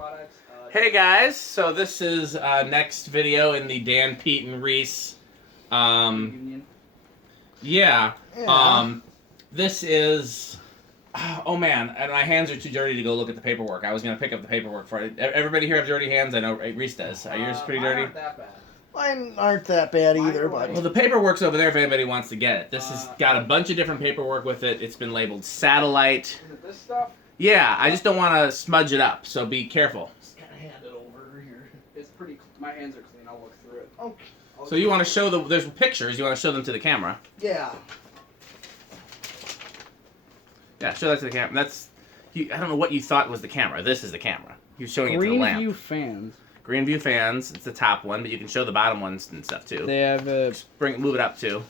products. Hey guys, so this is next video in the Dan, Pete, and Reese. Reunion. Yeah. This is. Oh man, and my hands are too dirty to go look at the paperwork. I was gonna pick up the paperwork for it. Everybody here have dirty hands? I know Reese does. Are yours pretty dirty? Mine aren't that bad. Mine aren't that bad either, but... Well, the paperwork's over there if anybody wants to get it. This has got a bunch of different paperwork with it. It's been labeled satellite. Is it this stuff? Yeah, I just don't want to smudge it up, so be careful. Just kind of hand it over here. It's pretty. My hands are clean. I'll look through it. Okay. So you want to show there's pictures. You want to show them to the camera. Yeah. Yeah, show that to the camera. That's. I don't know what you thought was the camera. This is the camera. You're showing it to the lamp. Greenview fans. Greenview fans. It's the top one, but you can show the bottom ones and stuff too. They have a Move it up too.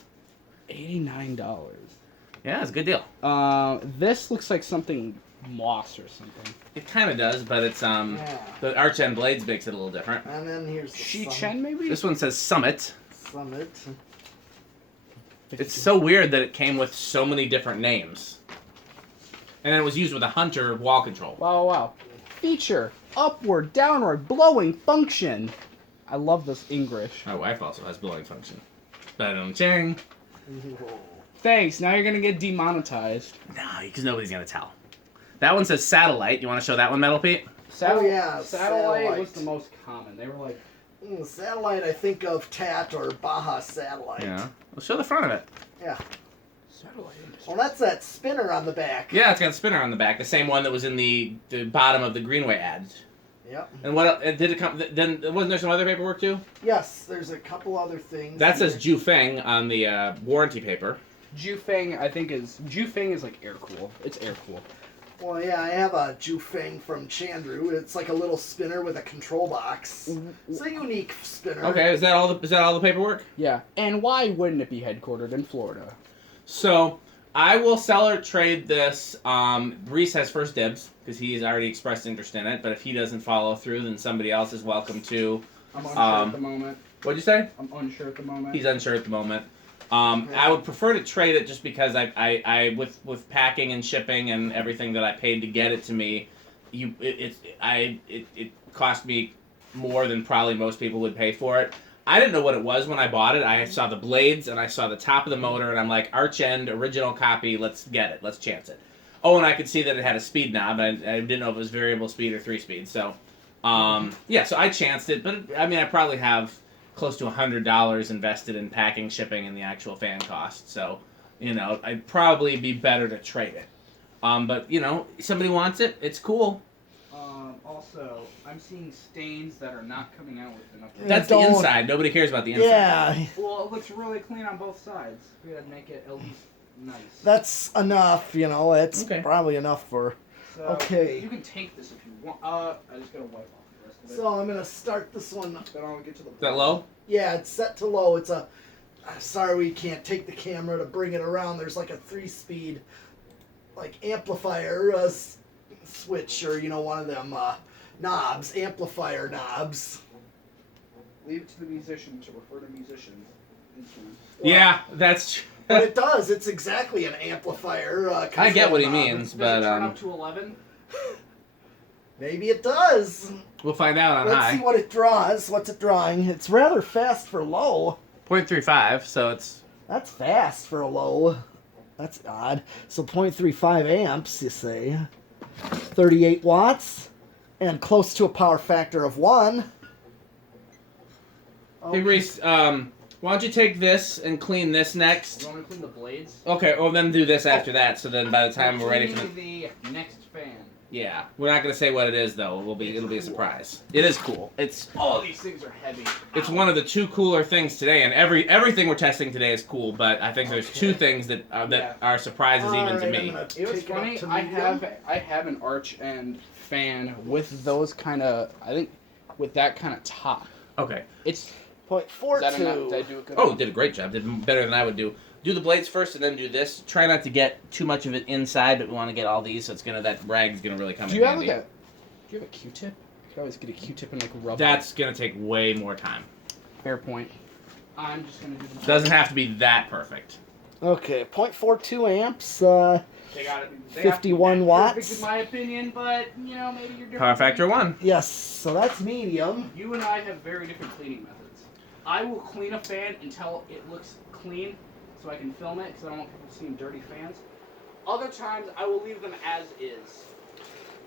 $89. Yeah, it's a good deal. This looks like something moss or something. It kind of does, but it's the arch end blades makes it a little different. And then here's the Shi-Chen maybe? This one says Summit. Summit. It's so weird that it came with so many different names. And then it was used with a Hunter wall control. Wow, wow. Feature, upward, downward, blowing function. I love this English. My wife also has blowing function. Ba-dum-ching. Thanks, now you're gonna get demonetized. No, because nobody's going to tell. That one says Satellite. You want to show that one, Metal Pete? Oh, yeah, Satellite was the most common. They were like... Satellite, I think of TAT or Baja Satellite. Yeah. Well, show the front of it. Yeah. Satellite industry. Well, that's that spinner on the back. Yeah, it's got a spinner on the back. The same one that was in the bottom of the Greenway ad. Yep. And what did it come? Then wasn't there some other paperwork too? Yes, there's a couple other things. That here. says Ju Feng on the warranty paper. Ju Feng, I think Ju Feng is like air cool. It's air cool. Well, yeah, I have a Ju Feng from Chandru. It's like a little spinner with a control box. It's a unique spinner. Okay, is that all the paperwork? Yeah. And why wouldn't it be headquartered in Florida? So I will sell or trade this. Reese has first dibs because he's already expressed interest in it. But if he doesn't follow through, then somebody else is welcome to. I'm unsure at the moment. What'd you say? I'm unsure at the moment. He's unsure at the moment. I would prefer to trade it just because I with packing and shipping and everything that I paid to get it to me, it cost me more than probably most people would pay for it. I didn't know what it was when I bought it. I saw the blades and I saw the top of the motor and I'm like, arch end, original copy, let's get it, let's chance it. Oh, and I could see that it had a speed knob. I didn't know if it was variable speed or 3-speed. So, yeah, so I chanced it, but I mean, I probably have close to $100 invested in packing, shipping, and the actual fan cost. So, you know, I'd probably be better to trade it. But, you know, somebody wants it, it's cool. Also, I'm seeing stains that are not coming out with enough. That's the inside. Nobody cares about the inside. Yeah. Well, it looks really clean on both sides. We gotta make it at least nice. That's enough, you know. It's Okay. probably enough for... So, okay. You can take this if you want. I just gotta wipe off the rest of it. So I'm going to start this one. Then I'll get to the... Is that low? Yeah, it's set to low. It's a... Sorry we can't take the camera to bring it around. There's like a 3-speed like amplifier switch, or, you know, one of them knobs, amplifier knobs. Leave it to the musician to refer to musicians. Instrument. Well, Yeah, that's... But it does. It's exactly an amplifier. I get what he knob. means, Does but it turn up to 11? Maybe it does. we'll find out on Let's high. see what it draws. What's it drawing? It's rather fast for low. 0.35, so it's... That's fast for a low. That's odd. So 0.35 amps, you say. 38 watts. And close to a power factor of 1. Hey, Reese, why don't you take this and clean this next? You want me to clean the blades? Okay, well then do this after that, so then by the time we're ready for the next fan. Yeah, we're not gonna say what it is though. It'll be a surprise. It is cool. It's These things are heavy. It's one of the 2 cooler things today, and everything we're testing today is cool. But I think there's 2 things that are surprises even to me. It was funny. I have an arch end fan with those kind of. I think with that kind of top. Okay. It's 0.42. Is that enough? Did I do a good Oh, job? did a great job. Did better than I would do. Do the blades first and then do this. Try not to get too much of it inside, but we want to get all these, so it's that rag's gonna really come in handy. Do you have a Q-tip? You could always get a Q-tip and like rub. That's gonna take way more time. Fair point. I'm just gonna do the. Doesn't have to be that perfect. Okay, 0.42 amps. They got it. 51 watts. Perfect in my opinion, but you know maybe you're different. Power factor 1. Yes, so that's medium. You and I have very different cleaning methods. I will clean a fan until it looks clean, so I can film it because I don't want people seeing dirty fans. Other times I will leave them as is.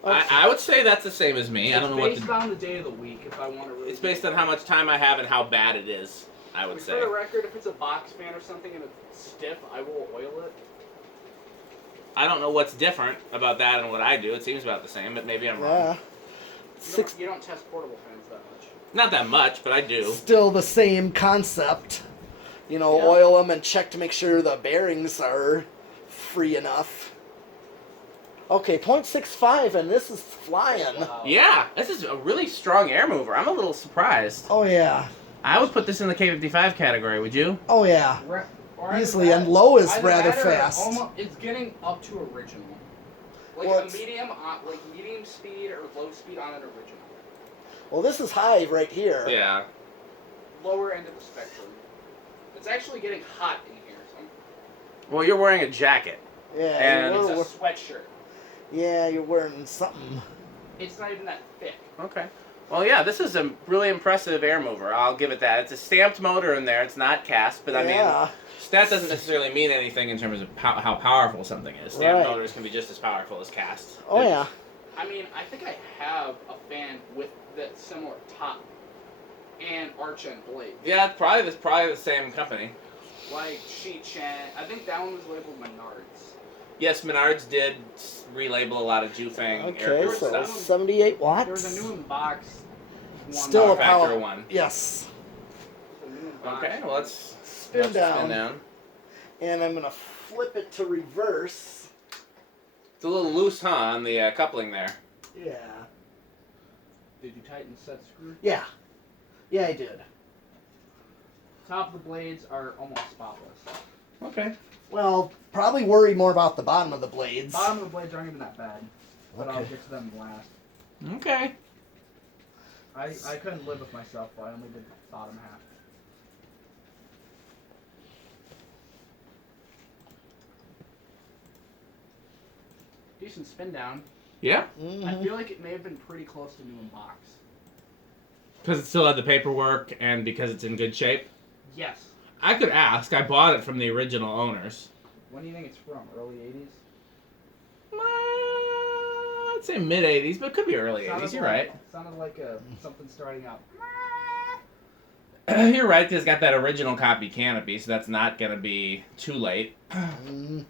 Okay. I would say that's the same as me. I don't know what. It's based on the day of the week if I want to really. It's based on how much time I have and how bad it is. I would say. For the record, if it's a box fan or something and it's stiff, I will oil it. I don't know what's different about that and what I do. It seems about the same, but maybe I'm wrong. Yeah. You don't test portable fans that much. Not that much, but I do. Still the same concept. You know, Yeah. oil them and check to make sure the bearings are free enough. Okay, 0.65, and this is flying. Wow. Yeah, this is a really strong air mover. I'm a little surprised. Oh, yeah. I would put this in the K55 category, would you? Oh, yeah. Or either Easily, that- and low is either rather that or fast. it's getting up to original. Like Well, a medium speed or low speed on an original. Well, this is high right here. Yeah. Lower end of the spectrum. It's actually getting hot in here. So Well, you're wearing a jacket. Yeah, And you're, it's a sweatshirt. yeah, you're wearing something. It's not even that thick. Okay. Well, yeah, this is a really impressive air mover. I'll give it that. It's a stamped motor in there. It's not cast, but I mean, that doesn't necessarily mean anything in terms of how powerful something is. Stamped Right. motors can be just as powerful as cast. Oh, yeah. I mean, I think I have a fan with that similar top and arch end blade. Yeah, probably the same company. Like Chen. I think that one was labeled Menards. Yes, Menards did relabel a lot of Jufeng air Okay, mover so stuff. 78 watts. There was a new in box one. Still Power a factor power. 1. Yes. The new in box Okay, well one. let's Spin down. spin down. And I'm going to flip it to reverse. It's a little loose, huh, on the coupling there. Yeah. Did you tighten the set screw? Yeah. Yeah, I did. Top of the blades are almost spotless. Okay. Well, probably worry more about the bottom of the blades. Bottom of the blades aren't even that bad, but I'll Okay. get to them last. Okay. I couldn't live with myself, so I only did the bottom half. Decent spin down. Yeah? Mhm. I feel like it may have been pretty close to new in box. Because it still had the paperwork and because it's in good shape. Yes. I could ask. I bought it from the original owners. When do you think it's from? Early 80s? I'd say mid 80s, but it could be early 80s. You're right. Sounded like something starting out. You're right. It's got that original copy canopy, so that's not going to be too late. Mhm.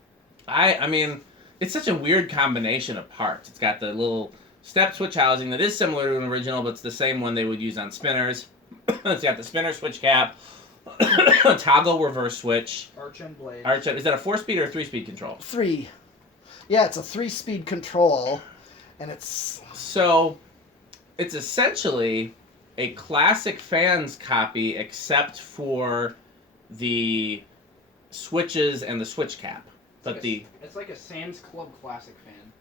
I mean, it's such a weird combination of parts. It's got the little step switch housing that is similar to an original, but it's the same one they would use on spinners. It's got the spinner switch cap, toggle reverse switch. Arch and blade. Is that a 4-speed or a 3-speed control? 3. Yeah, it's a 3-speed control, and it's... So, it's essentially a classic fans copy except for the switches and the switch cap. But It's like a Sam's Club classic fan.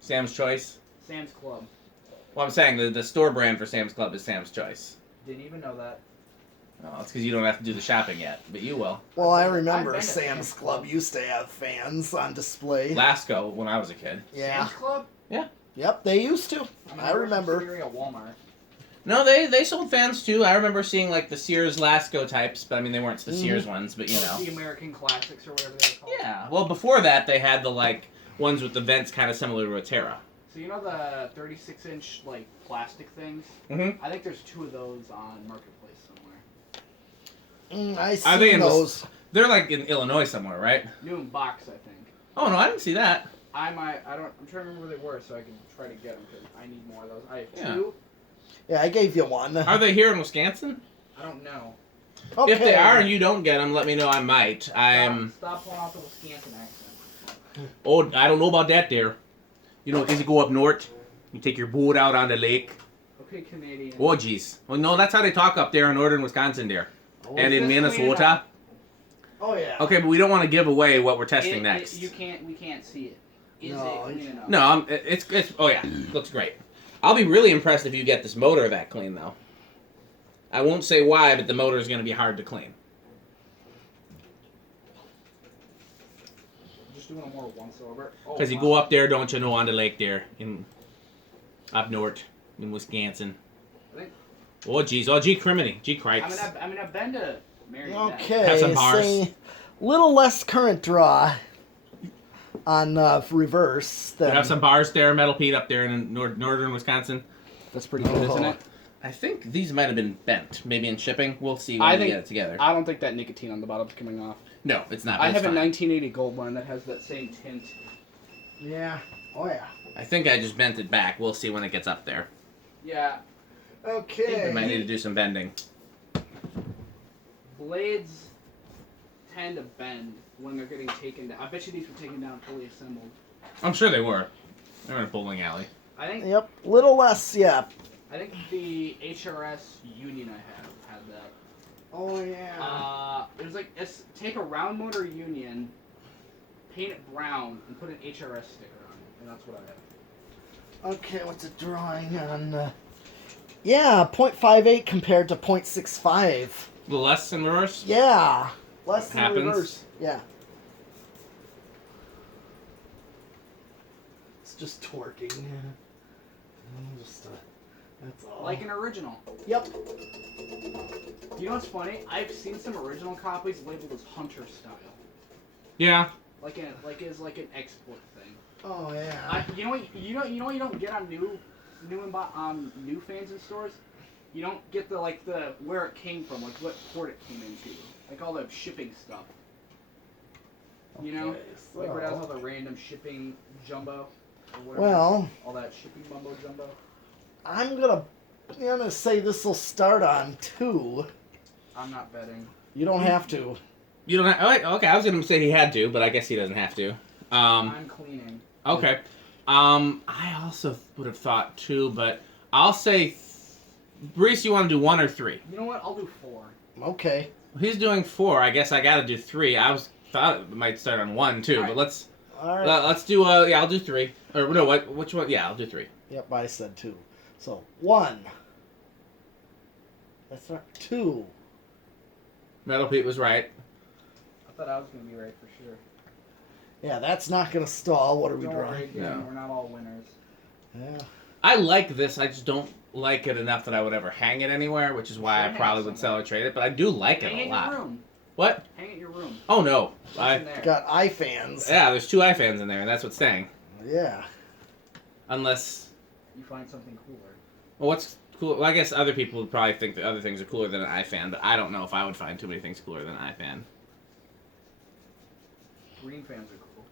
Sam's Choice? Sam's Club. Well, I'm saying the store brand for Sam's Club is Sam's Choice. Didn't even know that. Oh, it's because you don't have to do the shopping yet, but you will. Well, I I've remember been to Sam's Club used to have fans on display. Lasco, when I was a kid. Yeah. Sam's Club? Yep, they used to. mean, I we're a remember. subsidiary of Walmart. No, they sold fans too. I remember seeing like the Sears Lasco types, but I mean they weren't the Mhm. Sears ones, but you Like know. the American Classics or whatever they're called. Yeah. Well, before that they had the like ones with the vents kind of similar to a Terra. So you know the 36-inch like plastic things? Mm-hmm. I think there's 2 of those on Marketplace somewhere. I Are they see in those. They're like in Illinois somewhere, right? New in box, I think. Oh no, I didn't see that. I'm trying to remember where they were so I can try to get them because I need more of those. I have Yeah. 2. Yeah, I gave you one. Are they here in Wisconsin? I don't know. Okay. If they are and you don't get them, let me know. I might. Stop pulling out the Wisconsin accent. Oh, I don't know about that there. You know, as you go up north, you take your boat out on the lake. Okay, Canadian. Oh, jeez. Well, no, that's how they talk up there in northern Wisconsin there. Oh, And in Just clean it Minnesota. up. Oh, yeah. Okay, but we don't want to give away what we're testing next. We can't see it. Is No, it clean enough? No, it's oh yeah, looks great. I'll be really impressed if you get this motor that clean though. I won't say why, but the motor is going to be hard to clean. Just just doing them more once over. Because you go up there, don't you know, on the lake there up north in Wisconsin. I think, Oh geez, criminy, gee cripes. I've been to Marion. Okay, Have some bars. say, little less current draw on reverse. We Than, have some bars there, Metal Pete up there in northern Wisconsin. That's pretty good, isn't it? I think these might have been bent, maybe in shipping. We'll see when we get it together. I don't think that nicotine on the bottom's coming off. No, it's not. I it's have a fine. 1980 gold one that has that same tint. Yeah. Oh yeah. I think I just bent it back. We'll see when it gets up there. Yeah. Okay. We might need to do some bending. Blades tend to bend when they're getting taken down. I bet you these were taken down fully assembled. I'm sure they were. They were in a bowling alley. I think. Yep. Little less. Yeah. I think the HRS Union I have had that. Oh yeah. It was like take a round motor Union, paint it brown, and put an HRS sticker on it, and that's what I have. Okay, what's a drawing on? Yeah, 0.58 compared to 0.65. A little less in reverse? Yeah, less than Happens. reverse. Yeah. It's just torquing. Just that's all. Like an original. Yep. You know what's funny? I've seen some original copies labeled as Hunter style, Yeah. like an export thing. Oh yeah. You know what you don't get on new fans in stores. You don't get the where it came from, like what port it came into, like all the shipping stuff. You know, Okay, like where it has all so- the random shipping jumbo. Or whatever, Well, all that shipping mumbo jumbo. I'm gonna say this will start on 2. I'm not betting. You don't have to. You don't have... Oh, wait, okay, I was going to say he had to, but I guess he doesn't have to. I'm cleaning. Okay. I also would have thought 2, but I'll say... Brees, you want to do 1 or 3? You know what? I'll do 4. Okay. He's doing 4. I guess I got to do 3. Thought it might start on 1 too, All but right. All right. let's do yeah, I'll do 3. Or no, what? Which one? Yeah, I'll do 3. Yep, I said 2. So 1. That's not 2. Metal Pete was right. I thought I was gonna be right for sure. Yeah, that's not gonna stall. What are we Don't drawing? worry, No. we're not all winners. Yeah. I like this. I just don't like it enough that I would ever hang it anywhere, which is why I Hang it probably would sell or trade it. But I do like it Hang a it in lot. your room. What? Hang it in your room. Oh no, What's in there? Got iFans. yeah, there's 2 iFans in there, and that's what's staying. Yeah. Unless, You find something cooler. well, what's cool? Well, I guess other people would probably think that other things are cooler than an iFan, but I don't know if I would find too many things cooler than an iFan. Green fans are cool.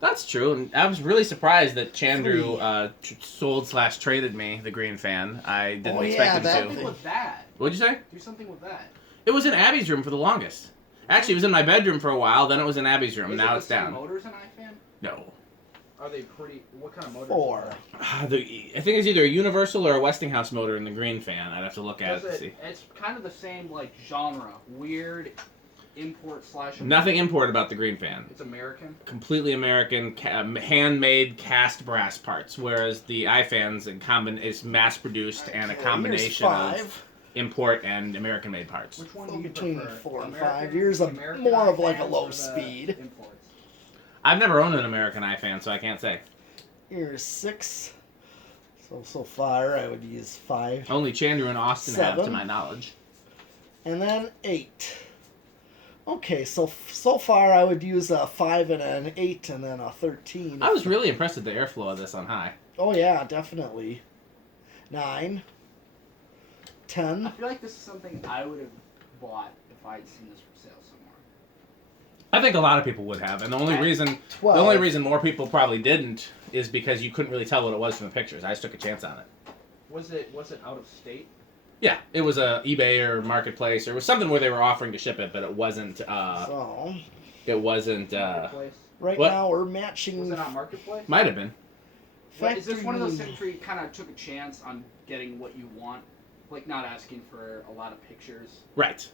That's true, and I was really surprised that Chandru 3. sold/traded me the green fan. I didn't Oh, yeah, expect that him Something to. with that. What'd you say? Do something with that. It was in Abby's room for the longest. Actually, it was in my bedroom for a while. Then it was in Abby's room. Is Now it it's the same down. motors in iFan? No. Are they pretty? What kind of motors? 4. are they? I think it's either a Universal or a Westinghouse motor in the green fan. I'd have to look at it to see. It's kind of the same genre. Weird import / Nothing imported about the green fan. It's American. Completely American, handmade cast brass parts, whereas the iFans is mass-produced and a Okay, combination here's of 5. import and American-made parts. Which one So do you between prefer? 4 and American- 5. Here's a American more of like a iFans low or the speed. Imports? I've never owned an American iFan, so I can't say. Here's 6. So far I would use 5. Only Chandru and Austin have, to 7. my knowledge. And then 8. Okay, so far I would use a 5 and an 8 and then a 13. I was really impressed with the airflow of this on high. Oh yeah, definitely. 9. 10. I feel like this is something I would have bought if I'd seen this for sale somewhere. I think a lot of people would have, and the only reason 12. the only reason more people probably didn't is because you couldn't really tell what it was from the pictures. I just took a chance on it. Was it out of state? Yeah, it was a eBay or Marketplace or it was something where they were offering to ship it, but it wasn't. So It wasn't. Marketplace? right what? now we're matching. Was it on Marketplace? Might have been. Is this one of those factory- things where you kind of took a chance on getting what you want? Like not asking for a lot of pictures? Right.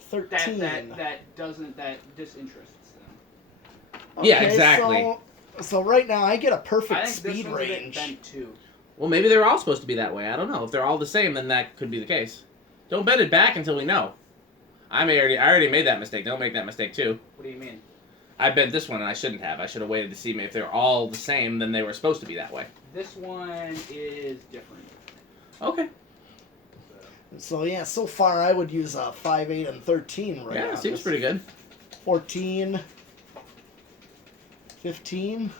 13. That disinterests them. Yeah, exactly. So right now I get a I perfect think this speed one's a bit range. bent too. Well, maybe they were all supposed to be that way. I don't know. If they're all the same, then that could be the case. Don't bend it back until we know. I already made that mistake. Don't make that mistake too. What do you mean? I bet this one I shouldn't have. I should have waited to see if they're all the same, then they were supposed to be that way. This one is different. Okay. So yeah, so far I would use a 5, 8, and 13 right Yeah, on it seems this. pretty good. 14, 15,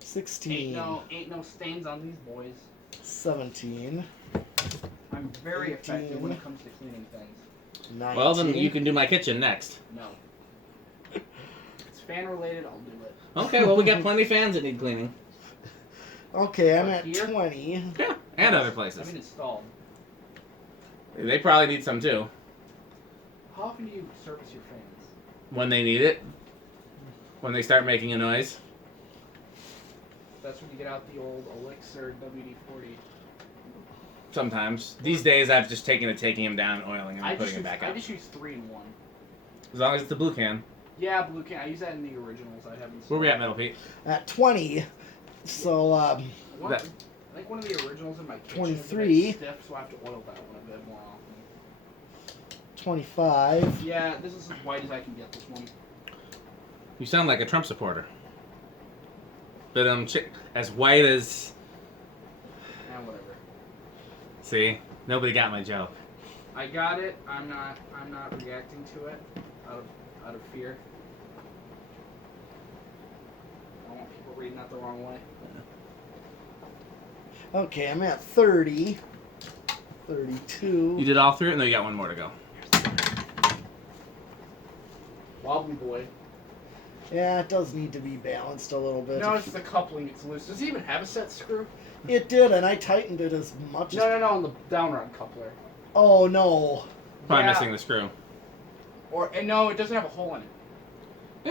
16, Ain't no stains on these boys. 17, I'm very 18. effective when it comes to cleaning things. 19. Well, then you can do my kitchen next. No. It's fan related, I'll do it. Okay, well, we got plenty of fans that need cleaning. Okay, I'm What, at here? 20. Yeah, and other I places. mean installed. They probably need some too. How often do you service your fans? When they need it. When they start making a noise. That's when you get out the old Elixir WD-40. Sometimes. These days, I've just taking them down, oiling them, and putting them back I up. just use 3 in 1. As long as it's the blue can. Yeah, blue can. I use that in the originals. I haven't. Where we at, Metal Pete? At 20. So, I think one of the originals in my kitchen 23. is a bit stiff, so I have to oil that one a bit more often. 25. Yeah, this is as white as I can get this one. You sound like a Trump supporter. But as white as... Whatever. See? Nobody got my joke. I got it. I'm not reacting to it out of fear. I don't want people reading that the wrong way. Okay, I'm at 30. 32. You did all 3? No, you got one more to go. Wobbly boy. Yeah, it does need to be balanced a little bit. No, it's the coupling. It's loose. Does he even have a set screw? It did, and I tightened it as much as... No, on the down rod coupler. Oh, no. Probably Yeah. missing the screw. And no, it doesn't have a hole in it.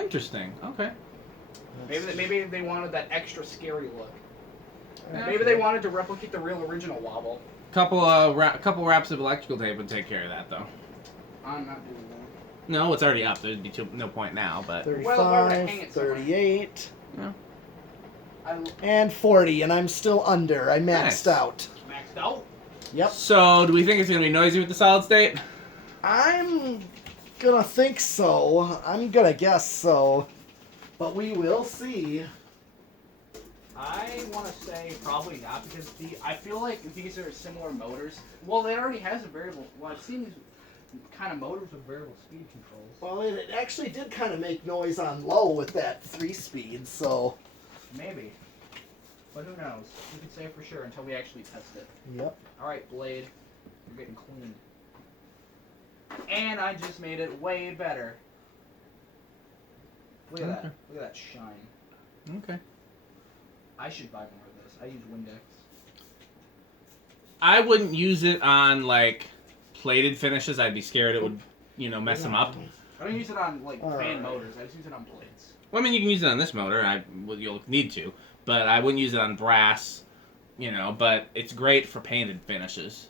Interesting. Okay. Maybe they wanted that extra scary look. Yeah. Maybe they wanted to replicate the real original wobble. Couple wraps of electrical tape would take care of that, though. I'm not doing that. No, it's already up. There'd be no point now, but... 35, Well, where would I hang it somewhere? 38, Yeah. and 40, and I'm still under. I maxed Nice. out. Maxed out. Yep. So, do we think it's going to be noisy with the solid state? I'm gonna think so. I'm gonna guess so. But we will see. I want to say probably not because I feel like these are similar motors. Well, it already has a variable. Well, I've seen these kind of motors with variable speed controls. Well, it actually did kind of make noise on low with that 3-speed, so... Maybe. But who knows? We can say for sure until we actually test it. Yep. Alright, Blade. You're getting clean. And I just made it way better. Look at that. Okay. Look at that shine. Okay. I should buy more of this. I use Windex. I wouldn't use it on, like, plated finishes. I'd be scared it would, mess them up. I don't use it on, like, fan Alright. motors. I just use it on blades. Well, I mean, you can use it on this motor. You'll need to. But I wouldn't use it on brass, but it's great for painted finishes.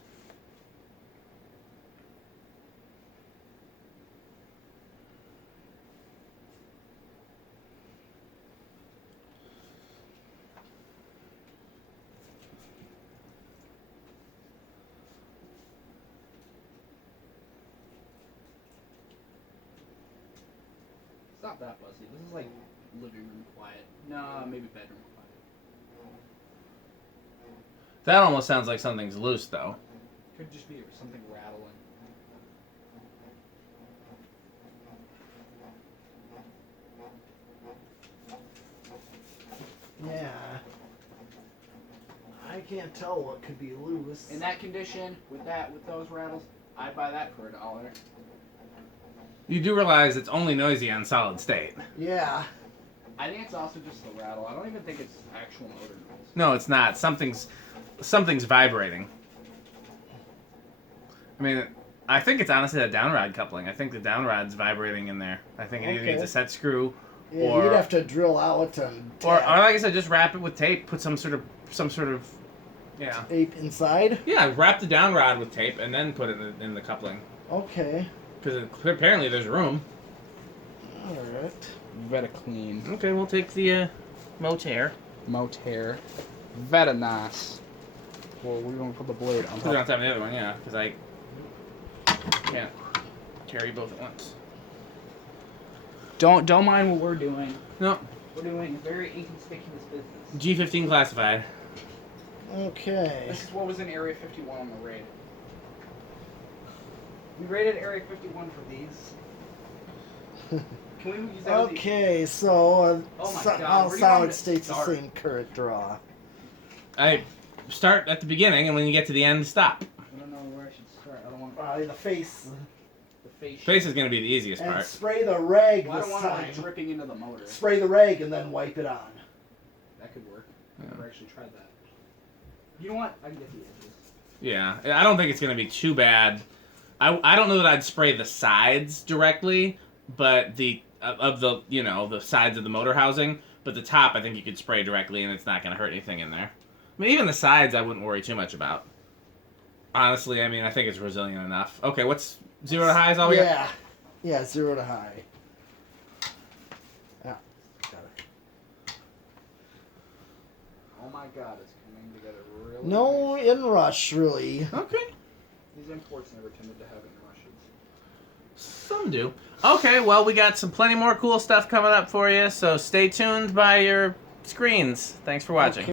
It's not that buzzy. This is like living room quiet. No, maybe bedroom quiet. That almost sounds like something's loose, though. Could just be something rattling. Yeah. I can't tell what could be loose. In that condition, with those rattles, I'd buy that for $1. You do realize it's only noisy on solid state. Yeah. I think it's also just the rattle. I don't even think it's actual motor noise. No, it's not. Something's vibrating. I mean, I think it's honestly that downrod coupling. I think the downrod's vibrating in there. I think it either needs a set screw, Yeah, or you'd have to drill out and or tap like I said, just wrap it with tape. Put some sort of, yeah. tape inside. Yeah, wrap the downrod with tape and then put it in the coupling. Okay. Because apparently there's room. Alright. Very clean. Okay, we'll take the motor. Motor. Very nice. Well, we're going to put the blade on Put it on top. top of the other one, yeah, because I can't carry both at once. Don't mind what we're doing. No. We're doing a very inconspicuous business. G15 classified. Okay. This is what was in Area 51 on the raid. We raided Area 51 for these. Can we use that? Okay, so Oh my God, all where do you want solid to states the start? same current draw. I start at the beginning, and when you get to the end, stop. I don't know where I should start. I don't want The face. the face. Face is going to be the easiest And part. spray the rag Well, I this don't want it time. like dripping into the motor. Spray the rag and then wipe it on. That could work. Yeah. I've never actually tried that. You know what? I can get the edges. Yeah, I don't think it's going to be too bad. I don't know that I'd spray the sides directly, but the sides of the motor housing, but the top I think you could spray directly and it's not going to hurt anything in there. I mean, even the sides I wouldn't worry too much about. Honestly, I mean, I think it's resilient enough. Okay, what's 0 to high is all we got? Yeah, 0 to high. Yeah, got it. Oh my God, it's coming together really No nice. inrush, really. Okay. These imports never tended to have in rushes. Some do. Okay, well, we got plenty more cool stuff coming up for you, so stay tuned by your screens. Thanks for watching. Okay.